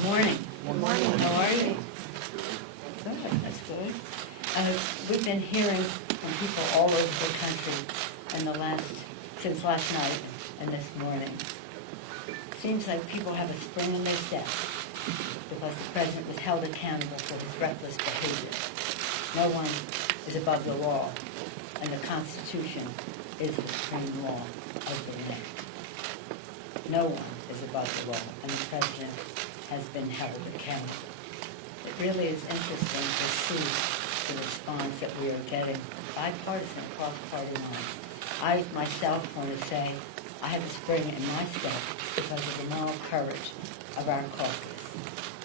Good morning. Good morning. How are you? Good, that's good. We've been hearing from people all over the country since last night and this morning. Seems like people have a spring in their step because the president was held accountable for his reckless behavior. No one is above the law, and the Constitution is the supreme law of the land. No one is above the law, and the president has been held accountable. It really is interesting to see the response that we are getting, bipartisan, across party lines. I myself want to say I have a spring in my step because of the moral courage of our caucus.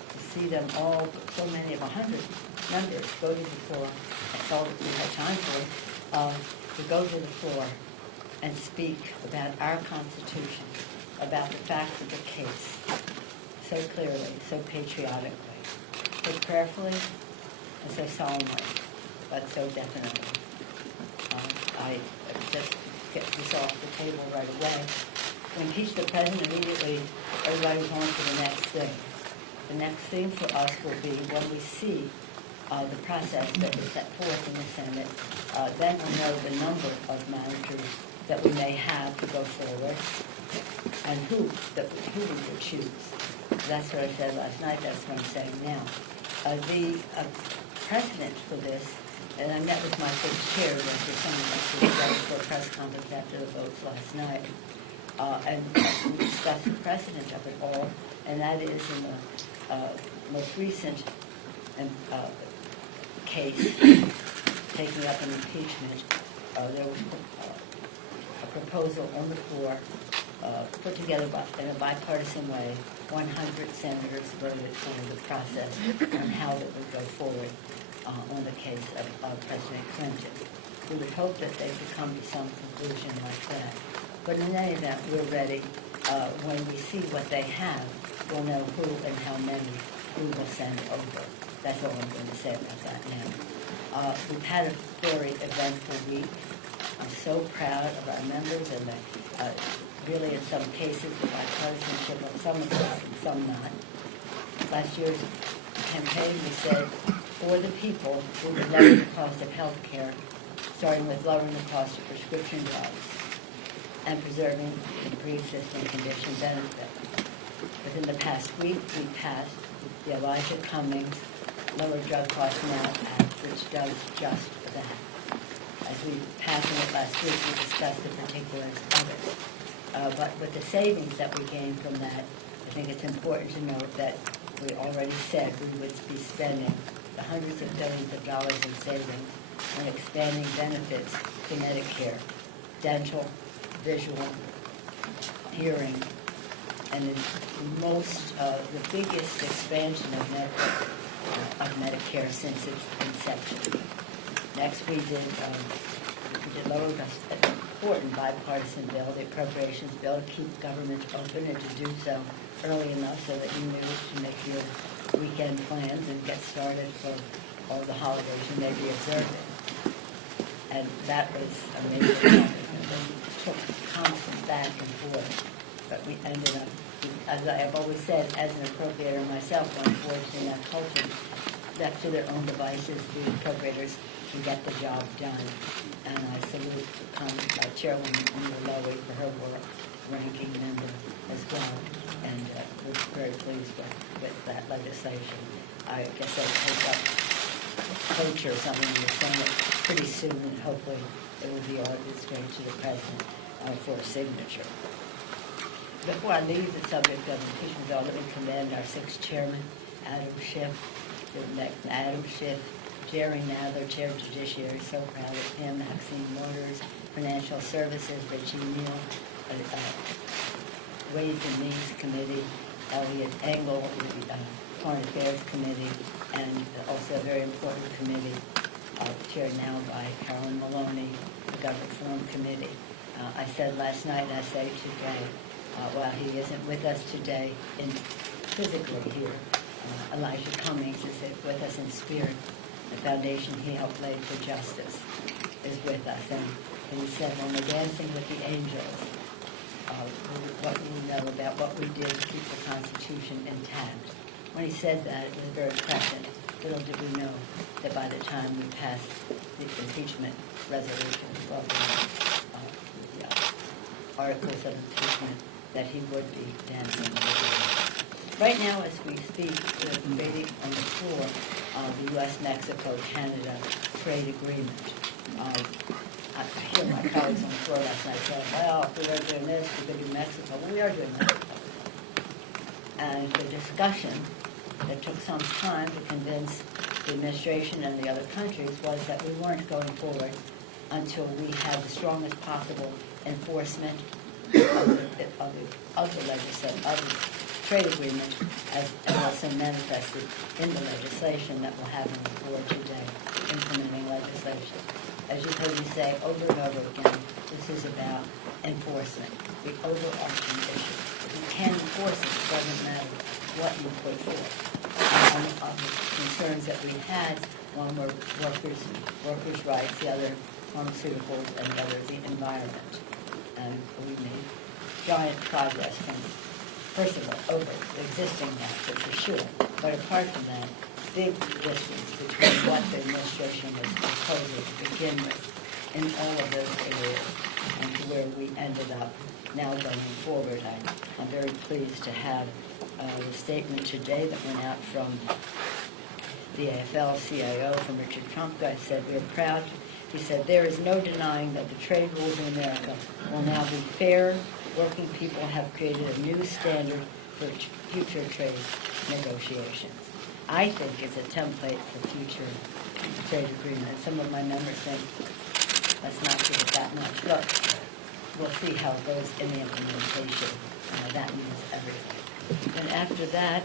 To see them all, so many of 100 members go to the floor, that's all that we had time for, to go to the floor and speak about our Constitution, about the facts of the case, so clearly, so patriotically, so prayerfully, and so solemnly, but so definitely. I just get this off the table right away. To impeach the president immediately, everybody's on to the next thing. The next thing for us will be when we see the process that is set forth in the Senate, then we'll know the number of managers that we may have to go forward and who we will choose. That's what I said last night, that's what I'm saying now. The precedent for this, and I met with my first chair, Mr. Summers, for a press conference after the votes last night, and we discussed the precedent of it all, and that is in the most recent case taking up an impeachment. There was a proposal on the floor put together in a bipartisan way. 100 senators voted for the process on how it would go forward on the case of President Clinton. We would hope that they could come to some conclusion like that. But in any event, we're ready. When we see what they have, we'll know who and how many we will send over. That's all I'm going to say about that now. We've had a very eventful week. I'm so proud of our members and really in some cases the bipartisanship of some of us and some not. Last year's campaign we said, for the people, we would lower the cost of health care, starting with lowering the cost of prescription drugs and preserving the pre-existing condition benefit. Within the past week, we passed the Elijah Cummings Lower Drug Costs Now Act, which does just that. As we passed it last week, we discussed the particulars of it. But with the savings that we gained from that, I think it's important to note that we already said we would be spending the hundreds of billions of dollars in savings on expanding benefits to Medicare, dental, visual, hearing, and the biggest expansion of Medicare since its inception. Next, we did lower an important bipartisan bill, the appropriations bill, to keep government open and to do so early enough so that you knew to make your weekend plans and get started for all the holidays you may be observing. And that was a major accomplishment. We took constant back and forth, but we ended up, as I have always said, as an appropriator myself, when forged in that culture, left to their own devices, the appropriators can get the job done. And I salute my Chairwoman Lowy for her work, ranking member as well, and we're very pleased with that legislation. I guess they'll take up cloture or something in the Senate pretty soon, and hopefully it will be ordered straight to the President for a signature. Before I leave the subject of impeachment bill, let me commend our sixth chairman, Adam Schiff, Jerry Nadler, Chair of Judiciary, so proud of him, Maxine Waters, Financial Services, Richie Neal, Ways and Means Committee, Elliot Engel, the Foreign Affairs Committee, and also a very important committee chaired now by Carolyn Maloney, the Government Reform Committee. I said last night, and I say today, while he isn't with us today physically here, Elijah Cummings is with us in spirit. The foundation he helped lay for justice is with us. And he said, when we're dancing with the angels, what we know about what we did to keep the Constitution intact. when he said that, it was very prescient. Little did we know that by the time we passed the impeachment resolution, well, the articles of impeachment, that he would be dancing. Right now, as we speak, we're debating on the floor the U.S.-Mexico-Canada trade agreement. I hear my colleagues on the floor last night saying, well, if we are doing this, we could do Mexico. Well, we are doing Mexico. And the discussion that took some time to convince the administration and the other countries was that we weren't going forward until we had the strongest possible enforcement of the legislation, of the trade agreement, as also manifested in the legislation that we'll have on the floor today, implementing legislation. As you've heard me say over and over again, this is about enforcement, the overarching issue. If you can't enforce it, it doesn't matter what you put forth. One of the concerns that we had, one were workers' rights, the other pharmaceuticals, and the other the environment. And we made giant progress from, first of all, over the existing NAFTA for sure. But apart from that, big distance between what the administration was proposing to begin with in all of those areas and to where we ended up now going forward. I'm very pleased to have the statement today that went out from the AFL-CIO, from Richard Trumka. Said, we're proud. He said, there is no denying that the trade rules in America will now be fair. Working people have created a new standard for future trade negotiations. I think it's a template for future trade agreements. Some of my members think, let's not give it that much. Look, we'll see how it goes in the implementation. That means everything. And after that,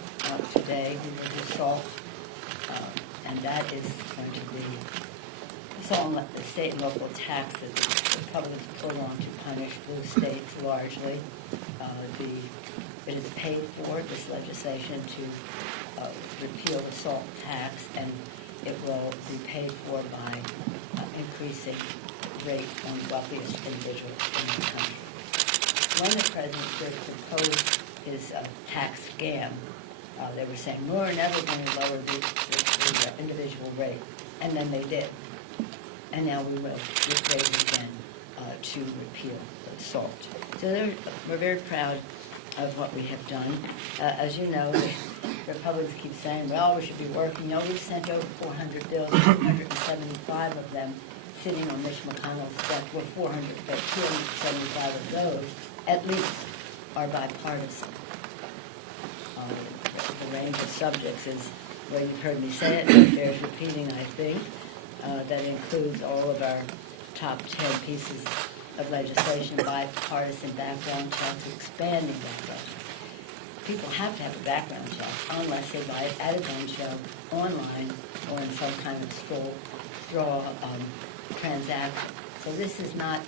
today, we will do SALT, and that is going to be SALT and the state and local taxes. The Republicans will want to punish blue states largely. It is paid for, this legislation, to repeal the SALT tax, and it will be paid for by increasing rate on the wealthiest individuals in the country. When the president first proposed his tax scam, they were saying, we're never going to lower the individual rate, and then they did. And now we will rephrase again to repeal the SALT. So we're very proud of what we have done. As you know, the Republicans keep saying, well, we should be working. No, we've sent over 400 bills, 275 of them sitting on Mitch McConnell's desk. Well, 275 of those, at least, are bipartisan. The range of subjects is where you've heard me say it, but bears repeating, I think. That includes all of our top 10 pieces of legislation, bipartisan background checks, expanding background checks. People have to have a background check unless they buy it at a gun show, online, or in some kind of straw transaction. So this is not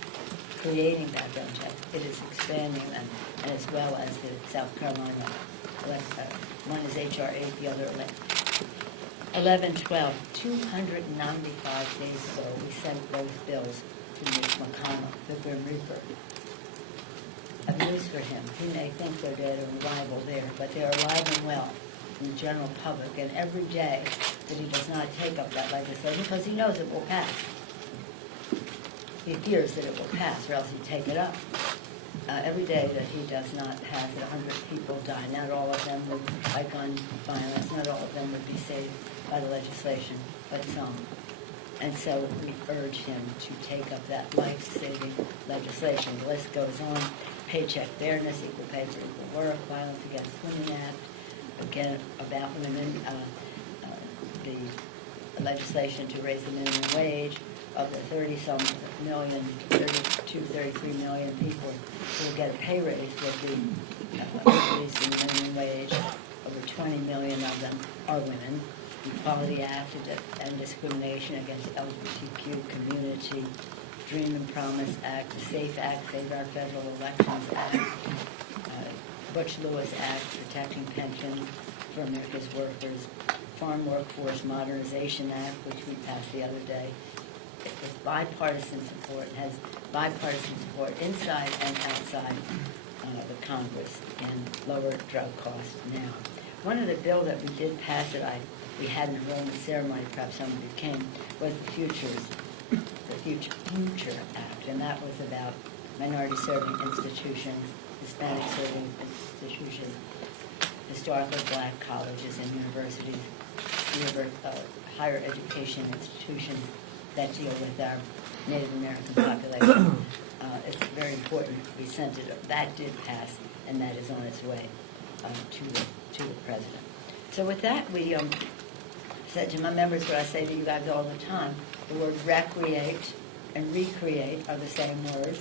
creating background checks. It is expanding them, and as well as the South Carolina. One is H.R. 8, the other 1112. 295 days ago, we sent those bills to Mitch McConnell, the Grim Reaper. Of news for him. He may think they're dead or arrival there, but they're alive and well in the general public. And every day that he does not take up that legislation, because he knows it will pass. He fears that it will pass, or else he'd take it up. Every day that he does not have it, 100 people die. Not all of them would, by gun violence, not all of them would be saved by the legislation, but some. And so we urge him to take up that life-saving legislation. The list goes on. Paycheck fairness, equal pay for equal work, Violence Against Women Act, again, about women, the legislation to raise the minimum wage. Of the 30-some million, 32, 33 million people who will get a pay raise will be increasing the minimum wage. Over 20 million of them are women. Equality Act and discrimination against LGBTQ community, Dream and Promise Act, the SAFE Act, Save Our Federal Elections Act, Butch-Lewis Act, protecting pensions for America's workers, Farm Workforce Modernization Act, which we passed the other day. It was bipartisan support, it has bipartisan support inside and outside the Congress, and lower drug costs now. One of the bills that we did pass that we had in the enrollment ceremony, perhaps somebody came, was the Future Act, and that was about minority serving institutions, Hispanic serving institutions, historically black colleges and universities, higher education institutions that deal with our Native American population. It's very important we sent it. That did pass, and that is on its way to the president. So with that, we said to my members what I say to you guys all the time: the word recreate and recreate are the same words.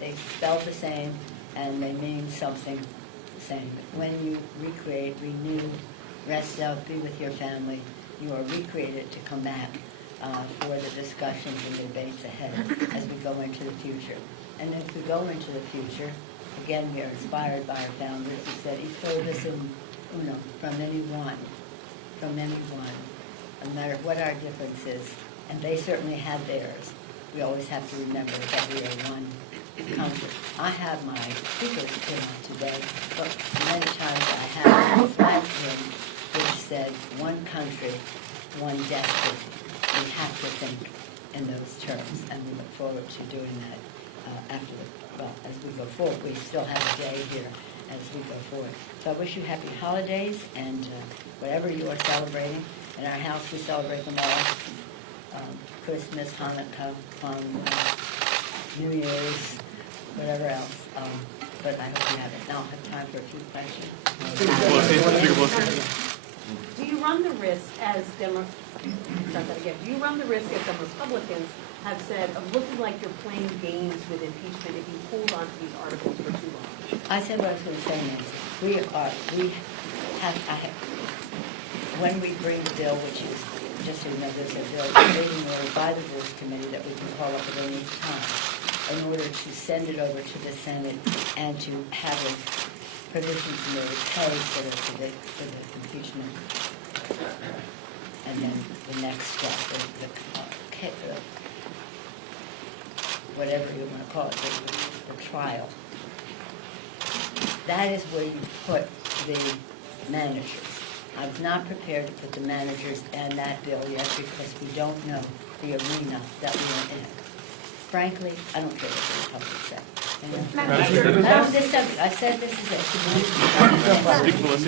They spell the same, and they mean something the same. When you recreate, renew, rest up, be with your family, you are recreated to come back for the discussions and debates ahead as we go into the future. And as we go into the future, again, we are inspired by our founders who said, "Y todos en uno," from anyone, no matter what our difference is. And they certainly had theirs. We always have to remember that we are one country. I have my speaker today, but many times I have a flag pin which said, "One country, one destiny." We have to think in those terms, and we look forward to doing that as we go forward. We still have a day here as we go forward. So I wish you happy holidays, and whatever you are celebrating. In our house, we celebrate them all. Christmas, Hanukkah, New Year's, whatever else. But I hope you have it. Now I'll have time for a few questions. Do you run the risk as Do you run the risk, as some Republicans have said, of looking like you're playing games with impeachment if you hold on to these articles for too long? I said what I was going to say, Nancy. When we bring the bill, which is, just so you know, there's a bill made in order by the Rules Committee that we can call up at any time in order to send it over to the Senate and to have a provisions made for the impeachment. And then the next step, whatever you want to call it, the trial. That is where you put the managers. I was not prepared to put the managers and that bill yet because we don't know the arena that we are in. Frankly, I don't care what the Republicans say. I said this is it.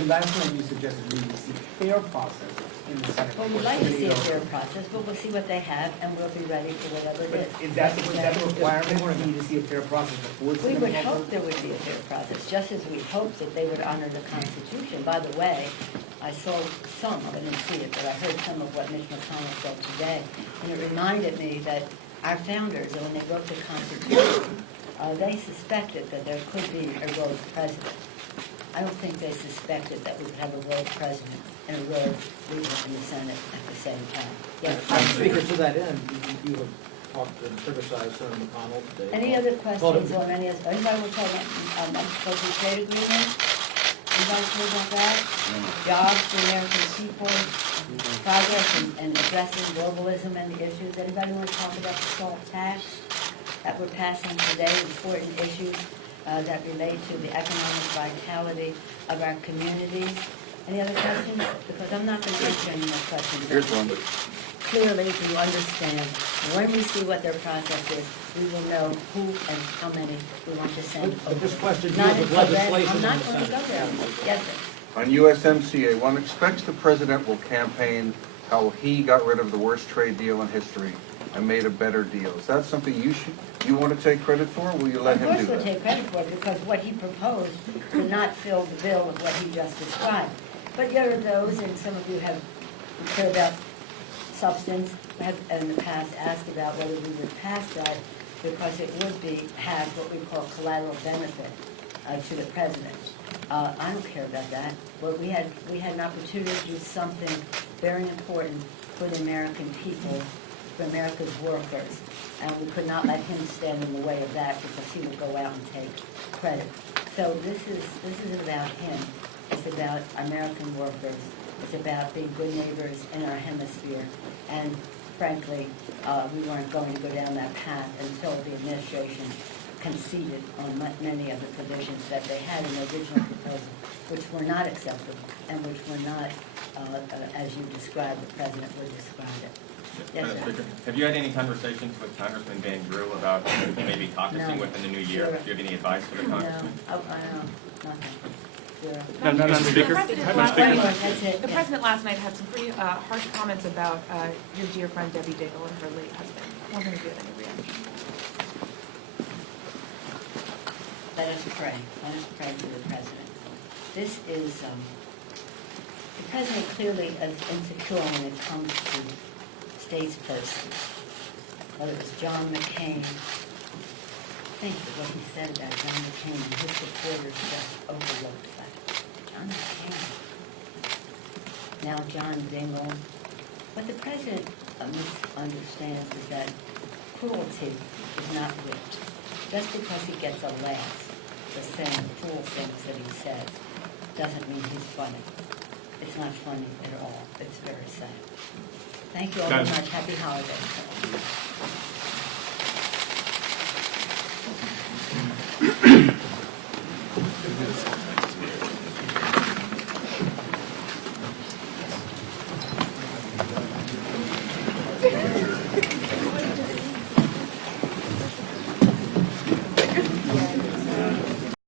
Last time you suggested we would see fair process in the Senate. Well, we'd like to see a fair process, but we'll see what they have, and we'll be ready for whatever it is. Is that the requirement, or need to see a fair process before it's We going to would happen? hope there would be a fair process, just as we hope that they would honor the Constitution. By the way, I saw some, I didn't see it, but I heard some of what Mitch McConnell said today, and it reminded me that our founders, when they wrote the Constitution, they suspected that there could be a rogue president. I don't think they suspected that we could have a rogue president and a rogue leader in the Senate at the same time. Yes. Speaker, to that end, you have talked and criticized Senator McConnell today. Any other questions on any of, anybody want to talk about unexpected trade agreement? Anybody care about that? Jobs for American people, progress and addressing globalism and the issues. Anybody want to talk about the SALT tax that we're passing today, important issues that relate to the economic vitality of our communities? Any other questions? Because I'm not going to answer any more questions. Here's one. Clearly, to understand, when we see what their process is, we will know who and how many we want to send over. But this question Not deals with until then. legislation I'm in not the going to go Senate. there. Yes, sir. On USMCA, one expects the president will campaign how he got rid of the worst trade deal in history and made a better deal. Is that something you want to take credit for, or will you let him do Of course we'll that? take credit for it, because what he proposed did not fill the bill with what he just described. But there are those, and some of you have heard about substance, have in the past asked about whether we would pass that, because it would have what we call collateral benefit to the president. I don't care about that, but we had an opportunity to do something very important for the American people, for America's workers, and we could not let him stand in the way of that because he would go out and take credit. So this is about him. It's about American workers. It's about being good neighbors in our hemisphere. And frankly, we weren't going to go down that path until the administration conceded on many of the provisions that they had in the original proposal, which were not acceptable and which were not, as you described, the president would describe it. Yes, Madam sir. Speaker, have you had any conversations with Congressman Van Drew about maybe caucusing No. within the new year? Zero. Do you have any advice for the No, congressman? I don't, nothing. Zero. Madam Speaker? That's it, The yeah. president last night had some pretty harsh comments about your dear friend Debbie Daigle and her late husband. Wondering if you have any reaction. Let us pray. Let us pray for the president. This is, the president clearly is insecure when it comes to statespersons. Whether it was John McCain, think of what he said about John McCain and his supporters just overlooked that. John McCain. Now John Dingell. What the president misunderstands is that cruelty is not wit. Just because he gets a laugh for saying cruel things that he says doesn't mean he's funny. It's not funny at all. It's very sad. Thank you all very much. Happy holidays.